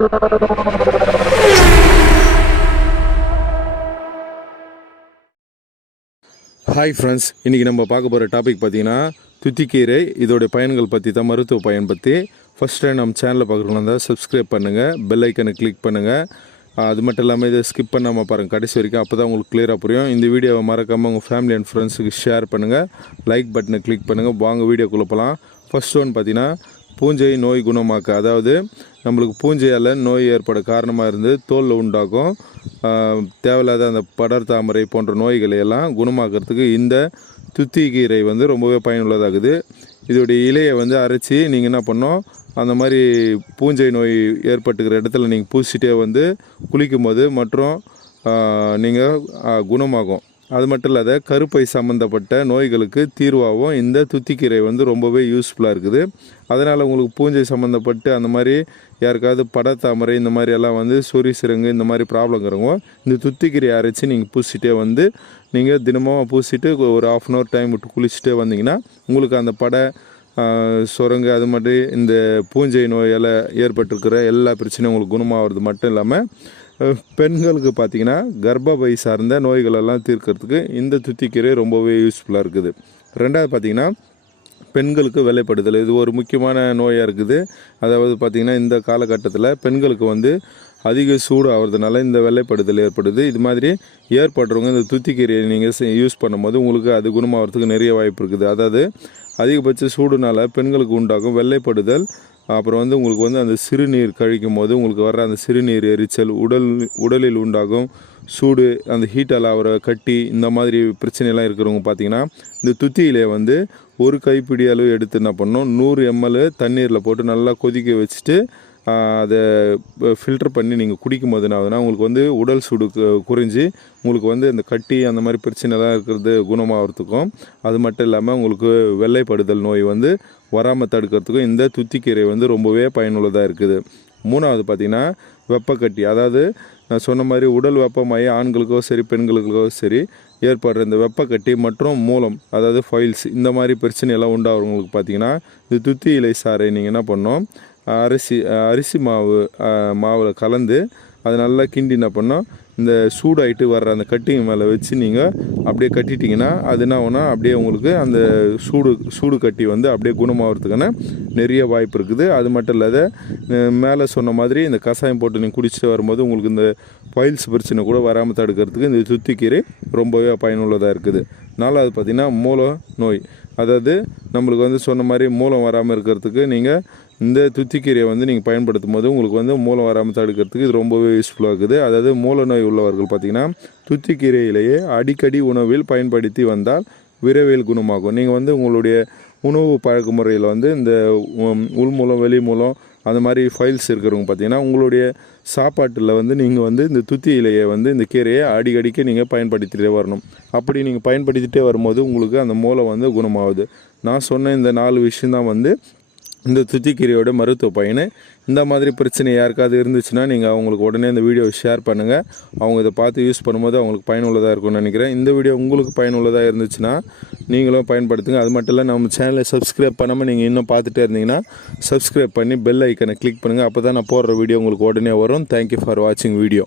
Hi friends, இன்றைக்கி நம்ம பார்க்க போகிற டாபிக் பார்த்தீங்கன்னா துத்திக்கீரை. இதோடைய பயன்கள் பற்றி தான், மருத்துவ பயன் பற்றி. ஃபஸ்ட் டைம் நம்ம சேனலில் பார்க்குறவங்க தான் சப்ஸ்கிரைப் பண்ணுங்கள், பெல் ஐக்கனை கிளிக் பண்ணுங்கள். அது மட்டும் இல்லாமல் இதை ஸ்கிப் பண்ணாமல் பாருங்கள் கடைசி வரைக்கும், அப்போ தான் உங்களுக்கு கிளியராக புரியும். இந்த வீடியோவை மறக்காமல் உங்கள் ஃபேமிலி அண்ட் ஃப்ரெண்ட்ஸுக்கு ஷேர் பண்ணுங்கள், லைக் பட்டனை கிளிக் பண்ணுங்கள். வாங்க வீடியோக்குள்ளே போகலாம். ஃபஸ்ட் ஒன் பார்த்தீங்கன்னா பூஞ்சை நோய் குணமாக்க, அதாவது நம்மளுக்கு பூஞ்சையால் நோய் ஏற்பட காரணமாக இருந்து தோலில் உண்டாகும் தேவையில்லாத அந்த படர் தாமரை போன்ற நோய்களை எல்லாம் குணமாக்கிறதுக்கு இந்த துத்திக்கீரை ரொம்பவே பயனுள்ளதாகுது. இதோடைய இலையை அரைச்சி நீங்கள் என்ன பண்ணோம், அந்த மாதிரி பூஞ்சை நோய் ஏற்பட்டுக்கிற இடத்துல நீங்கள் பூசிட்டே குளிக்கும் போது மற்றும் நீங்கள் குணமாகும். அது மட்டும் இல்லாத கருப்பை சம்மந்தப்பட்ட நோய்களுக்கு தீர்வாகவும் இந்த துத்திக்கீரை ரொம்பவே யூஸ்ஃபுல்லாக இருக்குது. அதனால் உங்களுக்கு பூஞ்சை சம்மந்தப்பட்டு அந்த மாதிரி யாருக்காவது படத்தாமரை இந்த மாதிரி எல்லாம் சொறி சிறங்கு இந்த மாதிரி ப்ராப்ளங்கிறவங்க இந்த துத்திக்கீரையை அரைச்சி நீங்கள் பூசிட்டே நீங்கள் தினமும் பூசிட்டு ஒரு 1/2 hour டைம் விட்டு குளிச்சுட்டே வந்தீங்கன்னா உங்களுக்கு அந்த சுரங்கு அது மாதிரி இந்த பூஞ்சை நோயால் ஏற்பட்டிருக்கிற எல்லா பிரச்சனையும் உங்களுக்கு குணமாகிறது மட்டும் இல்லாமல் பெண்களுக்கு பார்த்திங்கன்னா கர்ப்பப்பை சார்ந்த நோய்களெல்லாம் தீர்க்கறதுக்கு இந்த துத்திக்கீரை ரொம்பவே யூஸ்ஃபுல்லாக இருக்குது. ரெண்டாவது பார்த்திங்கன்னா பெண்களுக்கு வெள்ளைப்படுதல், இது ஒரு முக்கியமான நோயாக இருக்குது. அதாவது பார்த்திங்கன்னா இந்த காலகட்டத்தில் பெண்களுக்கு அதிக சூடு ஆகிறதுனால இந்த வெள்ளைப்படுதல் ஏற்படுது. இது மாதிரி ஏற்படுறவங்க இந்த துத்திக்கீரையை நீங்கள் யூஸ் பண்ணும்போது உங்களுக்கு அது குணமாகிறதுக்கு நிறைய வாய்ப்பு இருக்குது. அதாவது அதிகபட்ச சூடுனால் பெண்களுக்கு உண்டாகும் வெள்ளைப்படுதல், அப்புறம் உங்களுக்கு அந்த சிறுநீர் கழிக்கும் போது உங்களுக்கு வர்ற அந்த சிறுநீர் எரிச்சல், உடலில் உண்டாகும் சூடு, அந்த ஹீட்டால் ஆகிற கட்டி, இந்த மாதிரி பிரச்சனைலாம் இருக்கிறவங்க பார்த்திங்கன்னா இந்த துத்தியிலே ஒரு கைப்பிடி அளவு எடுத்து என்ன பண்ணணும், 100 ml தண்ணீரில் போட்டு நல்லா கொதிக்க வச்சுட்டு அதை ஃபில்டர் பண்ணி நீங்கள் குடிக்கும் போது என்ன ஆகுதுன்னா உங்களுக்கு உடல் சூடு குறைஞ்சி உங்களுக்கு அந்த கட்டி அந்த மாதிரி பிரச்சனைலாம் இருக்கிறது குணமாகிறதுக்கும், அது மட்டும் இல்லாமல் உங்களுக்கு வெள்ளைப்படுதல் நோய் வராமல் தடுக்கிறதுக்கும் இந்த துத்திக்கீரை ரொம்பவே பயனுள்ளதாக இருக்குது. மூணாவது பார்த்திங்கன்னா வெப்பக்கட்டி, அதாவது நான் சொன்ன மாதிரி உடல் வெப்பமாகி ஆண்களுக்கோ சரி பெண்களுக்கோ சரி ஏற்படுற இந்த வெப்பக்கட்டி மற்றும் மூலம், அதாவது ஃபைல்ஸ், இந்த மாதிரி பிரச்சனையெல்லாம் உண்டாகிறவங்களுக்கு பார்த்திங்கன்னா இந்த துத்தி இலை சாறை நீங்கள் என்ன பண்ணோம், அரிசி மாவில் கலந்து அதை நல்லா கிண்டி என்ன பண்ணோம், இந்த சூடாயிட்டு வர்ற அந்த கட்டிங் மேலே வச்சு நீங்கள் அப்படியே கட்டிட்டிங்கன்னா அது என்ன ஆகுனா அப்படியே உங்களுக்கு அந்த சூடு கட்டி அப்படியே குணமாகிறதுக்கான நிறைய வாய்ப்பு இருக்குது. அது மட்டும் இல்லாத மேலே சொன்ன மாதிரி இந்த கஷாயம் போட்டு நீங்கள் குடிச்சிட்டு வரும்போது உங்களுக்கு இந்த பைல்ஸ் பிரச்சனை கூட வராமல் தடுக்கிறதுக்கு இந்த துத்திக்கீரை ரொம்பவே பயனுள்ளதாக இருக்குது. நாலாவது பார்த்திங்கன்னா மூல நோய், அதாவது நம்மளுக்கு சொன்ன மாதிரி மூலம் வராமல் இருக்கிறதுக்கு நீங்கள் இந்த துத்திக்கீரையை நீங்கள் பயன்படுத்தும் போது உங்களுக்கு மூலம் வராமல் தடுக்கிறதுக்கு இது ரொம்பவே யூஸ்ஃபுல்லாக இருக்குது. அதாவது மூல நோய் உள்ளவர்கள் பார்த்திங்கன்னா துத்திக்கீரையிலேயே அடிக்கடி உணவில் பயன்படுத்தி வந்தால் விரைவில் குணமாகும். நீங்கள் உங்களுடைய உணவு பழக்க முறையில் இந்த உள்மூலம் வெளி மூலம் அந்த மாதிரி ஃபைல்ஸ் இருக்கிறவங்க பார்த்திங்கன்னா உங்களுடைய சாப்பாட்டில் நீங்கள் இந்த துத்தி இலையை இந்த கீரையை அடிக்கடிக்கு நீங்கள் பயன்படுத்திகிட்டே வரணும். அப்படி நீங்கள் பயன்படுத்திகிட்டே வரும்போது உங்களுக்கு அந்த மூலம் குணமாகுது. நான் சொன்ன இந்த 4 விஷயந்தான் இந்த துத்திக்கீரையோட மருத்துவ பயன். இந்த மாதிரி பிரச்சனை யாருக்காவது இருந்துச்சுன்னா நீங்கள் அவங்களுக்கு உடனே இந்த வீடியோவை ஷேர் பண்ணுங்கள். அவங்க இதை பார்த்து யூஸ் பண்ணும்போது அவங்களுக்கு பயனுள்ளதாக இருக்கும்னு நினைக்கிறேன். இந்த வீடியோ உங்களுக்கு பயனுள்ளதாக இருந்துச்சுன்னா நீங்களும் பயன்படுத்துங்க. அது மட்டும் இல்லை, நம்ம சேனலை சப்ஸ்கிரைப் பண்ணாமல் நீங்கள் இன்னும் பார்த்துட்டே இருந்தீங்கன்னா சப்ஸ்கிரைப் பண்ணி பெல் ஐக்கனை கிளிக் பண்ணுங்கள். அப்போ தான் நான் போடுற வீடியோ உங்களுக்கு உடனே வரும். தேங்க்யூ ஃபார் வாட்சிங் வீடியோ.